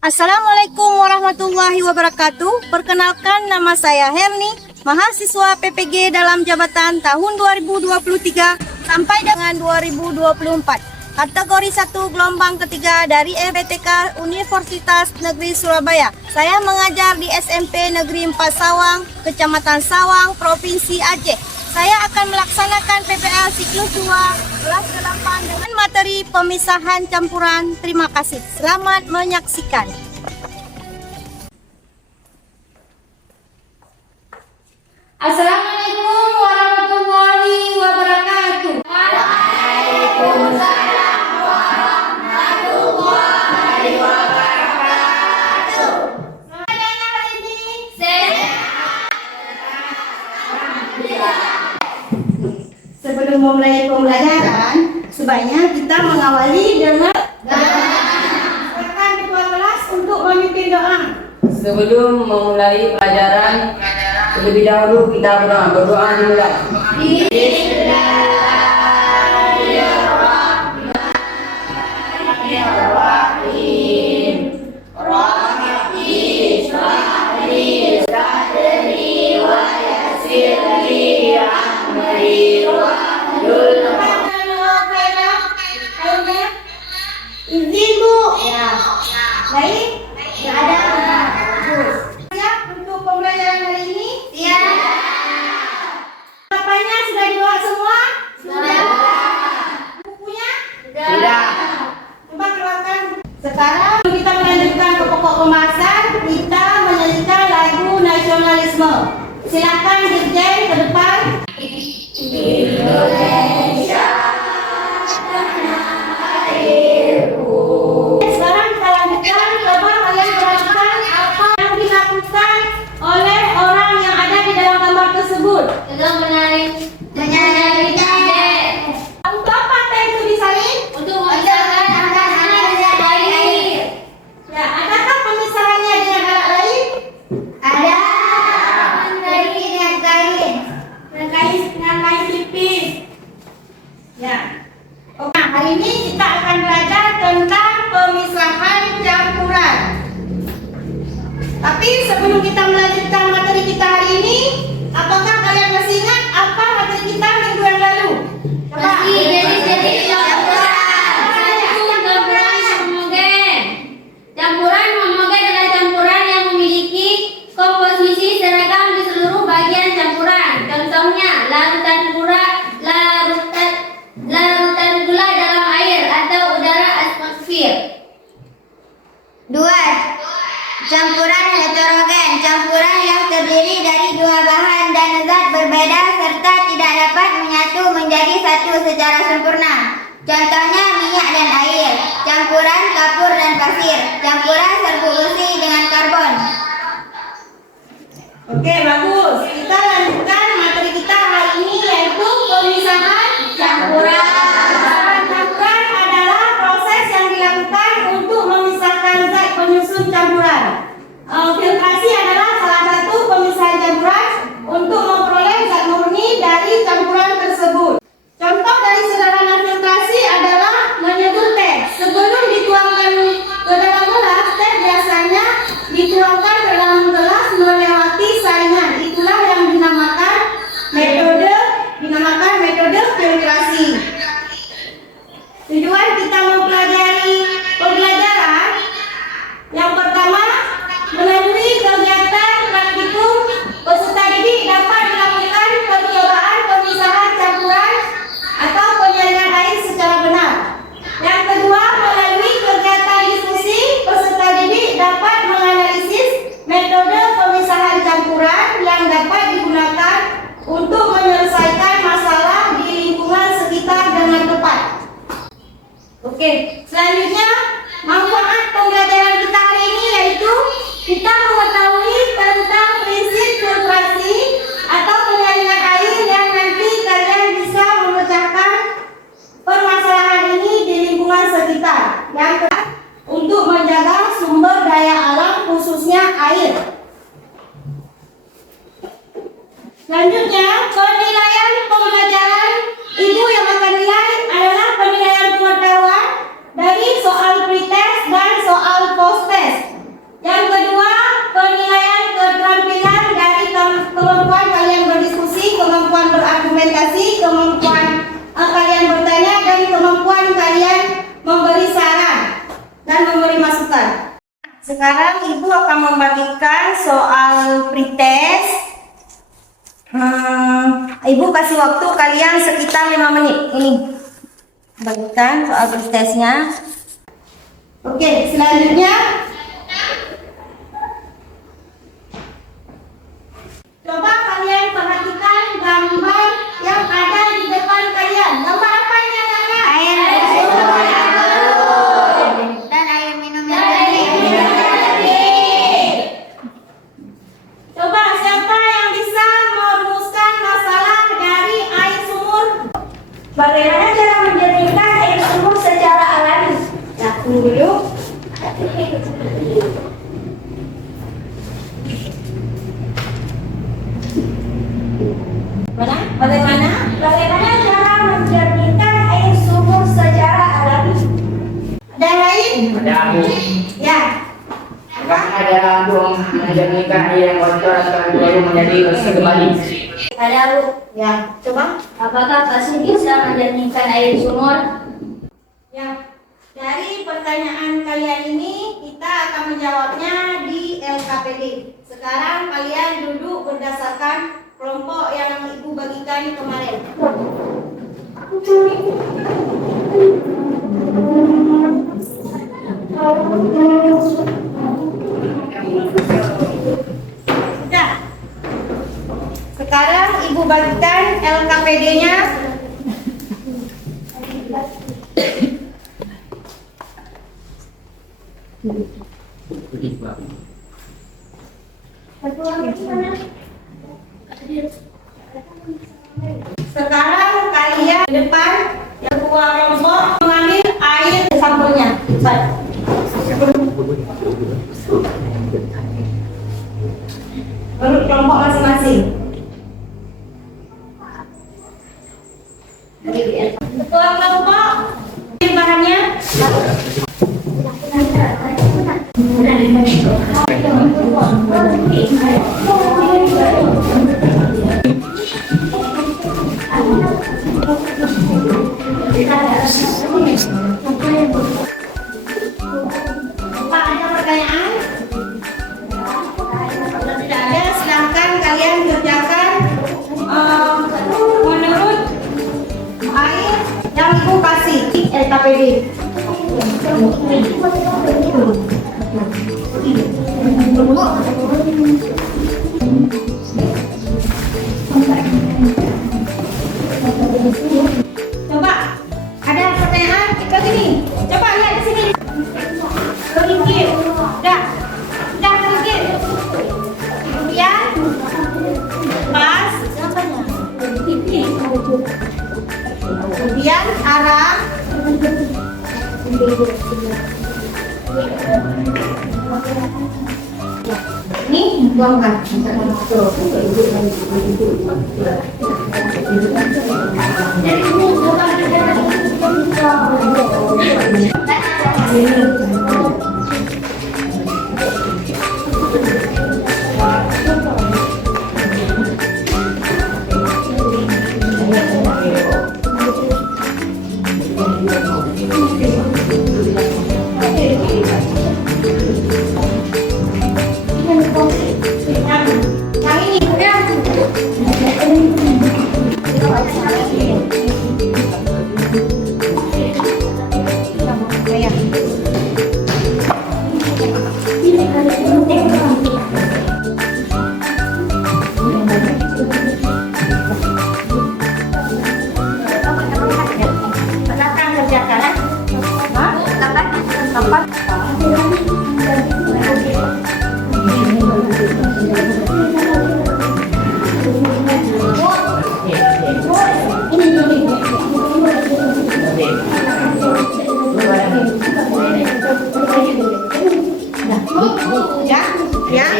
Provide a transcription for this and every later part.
Assalamualaikum warahmatullahi wabarakatuh. Perkenalkan, nama saya Herni, mahasiswa PPG dalam jabatan tahun 2023 sampai dengan 2024. Kategori 1 gelombang ketiga dari FPTK Universitas Negeri Surabaya. Saya mengajar di SMP Negeri 4 Sawang, Kecamatan Sawang, Provinsi Aceh. Saya akan melaksanakan PPL siklus 2 kelas ke-8 dengan materi pemisahan campuran. Terima kasih. Selamat menyaksikan. Assalamualaikum warahmatullahi wabarakatuh. Waalaikumsalam warahmatullahi wabarakatuh. Semuanya hari ini sebelum memulai pembelajaran, sebaiknya kita mengawali dengan silakan ketua kelas untuk memimpin doa. Sebelum memulai pelajaran, terlebih dahulu kita berdoa dimulai. Bismillahirrahmanirrahim. Rabbi shrah li sadri wa yassir li amri wahlul 'uqdatam. Izin Bu. Ya. Baik. Tidak ada. Siap untuk pembelajaran hari ini? Siap. Apanya sudah dibawa semua? Sudah. Bukunya? Sudah. Coba keluarkan. Sekarang kita melanjutkan ke pokok pembahasan. Kita menyanyikan lagu nasionalisme. Silakan Dirjen ke depan. Indonesia tanah airku. Sekarang kita lanjutkan. Coba kalian perhatikan apa yang dilakukan oleh orang yang ada di dalam gambar tersebut. Untuk menarik target. Untuk apa teh itu disalin? Untuk memisahkan antara air dan air. Ya, adakah pemisahannya dengan alat lain? Ada dari dengan kain. Dengan kain tipis. Ya. Oke, nah, hari ini kita akan belajar tentang pemisahan campuran. Tapi sebelum kita melanjutkan materi kita hari ini, apakah kalian masih ingat apa materi kita minggu yang lalu? Coba. Masih jadi campuran. Satu, campuran homogen. Campuran homogen adalah campuran yang memiliki komposisi seragam di seluruh bagian campuran. Contohnya larutan gula dalam air atau udara atmosfer. 2. Campuran heterogen, campuran yang terdiri dari dua bahan dan zat berbeda serta tidak dapat menyatu menjadi satu secara sempurna. Contohnya minyak dan air, campuran kapur dan pasir, campuran serbuk besi dengan karbon. Oke, bagus. Kita lanjutkan materi kita hari ini, yaitu pemisahan campuran. Pemisahan campuran adalah proses yang dilakukan untuk memisahkan zat penyusun campuran. Filtrasi adalah salah satu pemisahan campuran untuk memperoleh zat murni dari campuran tersebut. Contoh dari sederhana filtrasi adalah menyeduh teh. Sebelum dituangkan ke dalam gelas, teh biasanya dituangkan ke dalam gelas melewati saringan. Itulah yang dinamakan metode filtrasi. Tujuan kita mempelajari pembelajaran yang pertama, melalui kegiatan praktikum, peserta didik dapat melakukan percobaan pemisahan campuran atau penyaringan air secara benar. Yang kedua, melalui kegiatan diskusi, peserta didik dapat menganalisis metode pemisahan campuran yang dapat digunakan untuk menyelesaikan masalah di lingkungan sekitar dengan tepat. Oke, selanjutnya manfaat pembelajaran kita hari ini yaitu kita mengetahui tentang prinsip filtrasi atau penyaringan air yang nanti kalian bisa memecahkan permasalahan ini di lingkungan sekitar. Yang kedua, untuk menjaga sumber daya alam khususnya air. Selanjutnya, penilaian pembelajaran. Ibu yang akan nilai adalah penilaian pengetahuan dari soal pretest dan soal post test. sekarang Ibu akan membagikan soal pretest. Ibu kasih waktu kalian sekitar 5 menit. Ini bagikan soal pretestnya. Oke, selanjutnya coba kalian perhatikan gambar yang ada di depan kalian. Gambar apa ini anak-anak? Air dan air minum yang jernih. Coba siapa yang bisa merumuskan masalah dari air sumur? Bagaimana cara menjernihkan air sumur secara alami? Nah, tunggu dulu. Bagaimana cara menjernihkan air sumur secara alami? Ada yang lain? Ada aku. Ya. Apakah ada untuk menjernihkan air yang kotor atau baru menjadi bersih kembali? Ada Bu. Ya. Coba. Apakah pasti bisa menjernihkan air sumur? Ya. Dari pertanyaan kalian ini kita akan menjawabnya di LKPD. Sekarang kalian duduk berdasarkan kelompok yang Ibu bagikan kemarin. Sudah. Sekarang Ibu bagikan LKPD-nya. Sekarang kalian di depan kedua kelompok mengambil air sampelnya. Menurut kelompok masing-masing. Ketua kelompok bahannya. Pak, ada pertanyaan? Kalau tidak ada, silahkan kalian kerjakan menurut air yang Ibu kasih LKPD. Coba, ada pertanyaan? Kita gini. Coba lihat di sini. Sedikit. Dah sedikit. Kemudian pas. Kemudian arah. Ini buangkan. Yang ini udah. Terima kasih ya.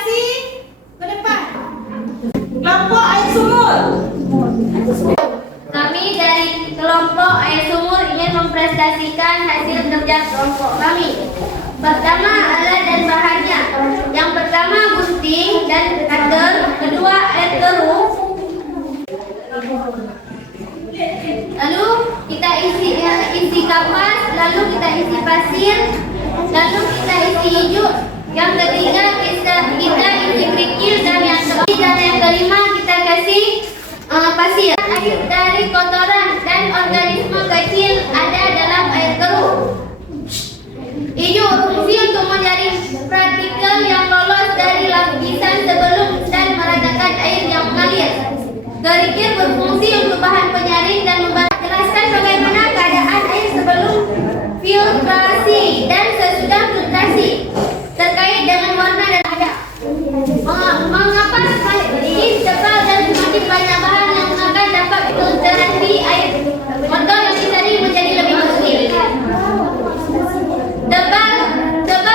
prestasi ke depan. Kelompok air sumur. Kami dari kelompok air sumur ingin memprestasikan hasil kerja kelompok kami. Pertama, alat dan bahannya. Yang pertama gunting dan cutter, kedua air keruh. Lalu kita isi kapas, lalu kita isi pasir, lalu kita isi hijau. Yang ketiga kita isi kerikil dan yang kelima kita kasih pasir. Air dari kotoran dan organisme kecil ada dalam air keruh. Hijau berfungsi untuk menjaring partikel yang lolos dari lapisan sebelum dan meratakan air yang mengalir. Kerikil berfungsi untuk bahan penyaring dan menjelaskan bagaimana keadaan air sebelum filtrasi dan sesudah filtrasi terkait dengan warna dan ada. Mengapa ini tebal dan semakin banyak bahan yang akan dapat filtrasi air kotor yang disaring menjadi lebih bersih. Tebal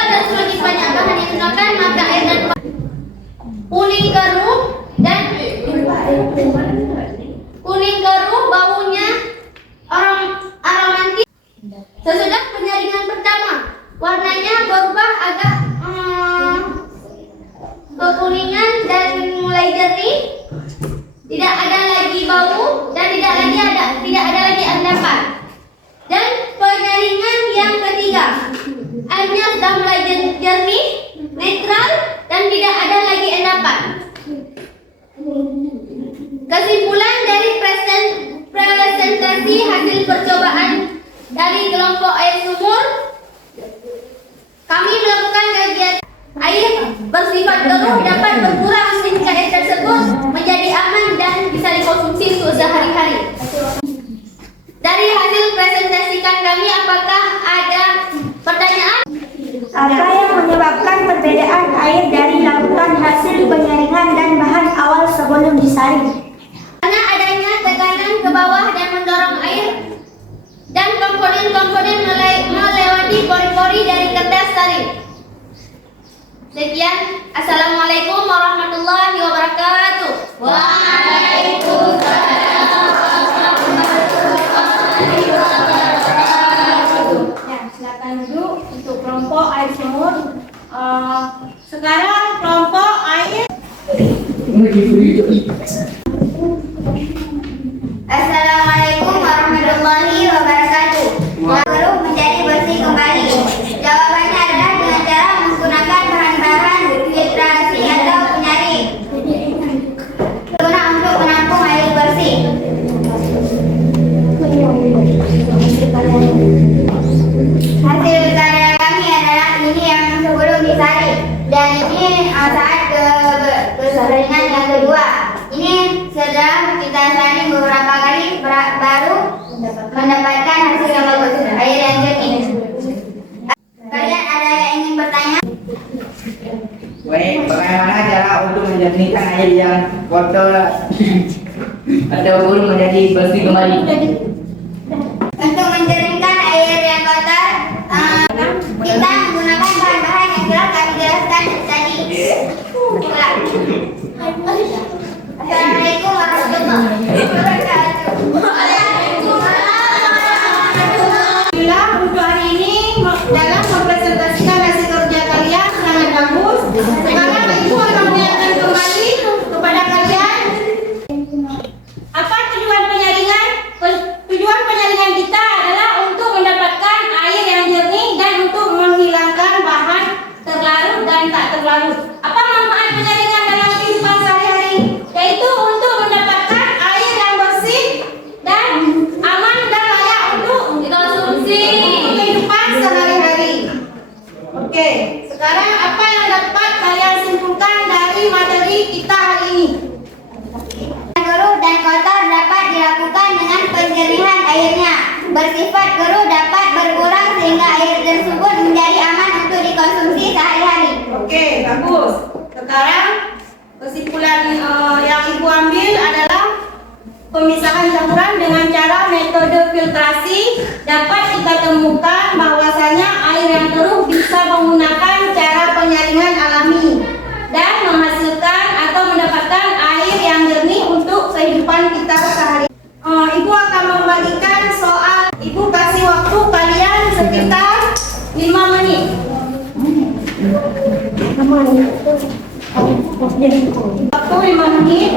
dan semakin banyak bahan yang digunakan maka air dan kuning keruh baunya aromatis. Sesudah penyaringan pertama warnanya berubah agak kekuningan dan mulai jernih, tidak ada lagi bau dan tidak ada lagi endapan. Dan penyaringan yang ketiga, airnya sudah mulai jernih, netral dan tidak ada lagi endapan. Kesimpulan dari presentasi hasil percobaan dari kelompok air sumur, kami melakukan kajian air bersifat keruh dapat berkurang sehingga air tersebut menjadi aman dan bisa dikonsumsi untuk sehari-hari. Dari hasil presentasikan kami, apakah ada pertanyaan? Apa yang menyebabkan perbedaan air dari lautan hasil penyaringan dan bahan awal sebelum disaring? Karena adanya tekanan ke bawah dan mendorong air dan komponen-komponen melewati pori-pori dari kertas saring. Sekian, assalamualaikum warahmatullahi wabarakatuh. Waalaikumsalam warahmatullahi wabarakatuh. Ya, silakan duduk untuk kelompok air sumur. Sekarang kelompok air. Assalamualaikum warahmatullahi wabarakatuh. Keruh menjadi bersih kembali. Jawabannya adalah dengan cara menggunakan bahan-bahan filtrasi atau penyaring guna untuk menampung air bersih. Hasil karya kami adalah ini yang sebelum disaring dan ini saat kesaringan yang kedua. Ini setelah kita saring beberapa kali baru mendapatkan hasil yang bagus, air yang jernih. Kalian ada yang ingin bertanya? Baik, bagaimana cara untuk menjernihkan air yang kotor atau buruk menjadi bersih kembali? Untuk menjernihkan air yang kotor, kita menggunakan bahan-bahan yang telah kami jelaskan tadi. Assalamualaikum warahmatullahi wabarakatuh. Alhamdulillah, untuk hari ini dalam mempresentasikan hasil kerja kalian sangat bagus. Sekarang Ibu akan mengingatkan kembali kepada kalian apa tujuan penyaringan. Tujuan penyaringan kita adalah untuk mendapatkan air yang jernih dan untuk menghilangkan bahan terlarut dan tak terlarut. Apa manfaat penyaringan dalam kehidupan sehari-hari? Yaitu untuk mendapatkan air yang bersih dan aman dan layak untuk dikonsumsi kehidupan sehari-hari. Oke, sekarang apa yang dapat kalian simpulkan dari materi kita hari ini? Keruh dan kotor dapat dilakukan dengan penjernihan airnya. Bersifat keruh dapat berkurang sehingga air tersebut menjadi aman untuk dikonsumsi sehari-hari. Oke, bagus. Sekarang kesimpulan yang Ibu ambil adalah pemisahan campuran dengan cara metode filtrasi dapat kita temukan bahwasanya air yang keruh bisa menggunakan cara penyaringan alami dan Waktu 5 menit.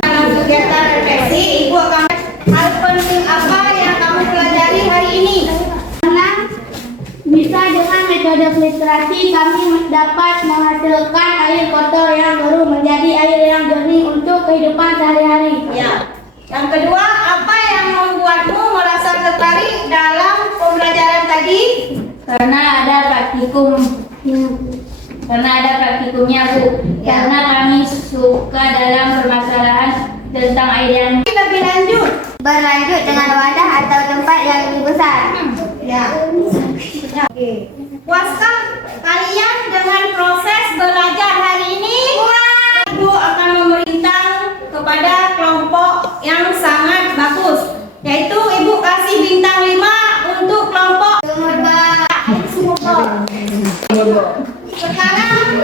Dalam kegiatan refleksi, Ibu akan hal penting apa yang kamu pelajari hari ini? Bisa dengan metode filtrasi kami dapat menghasilkan air kotor yang baru menjadi air yang jernih untuk kehidupan sehari-hari. Ya. Yang kedua, apa yang membuatmu merasa tertarik dalam pembelajaran tadi? Karena ada praktikumnya, Bu. Ya. Karena kami suka dalam permasalahan tentang air yang Lebih lanjut. berlanjut dengan wadah atau tempat yang lebih besar. Ya. Oke. Puaskah kalian dengan proses belajar hari ini? Ibu akan memerintah kepada kelompok yang sangat bagus, yaitu Ibu kasih bintang 5 untuk kelompok. Sekarang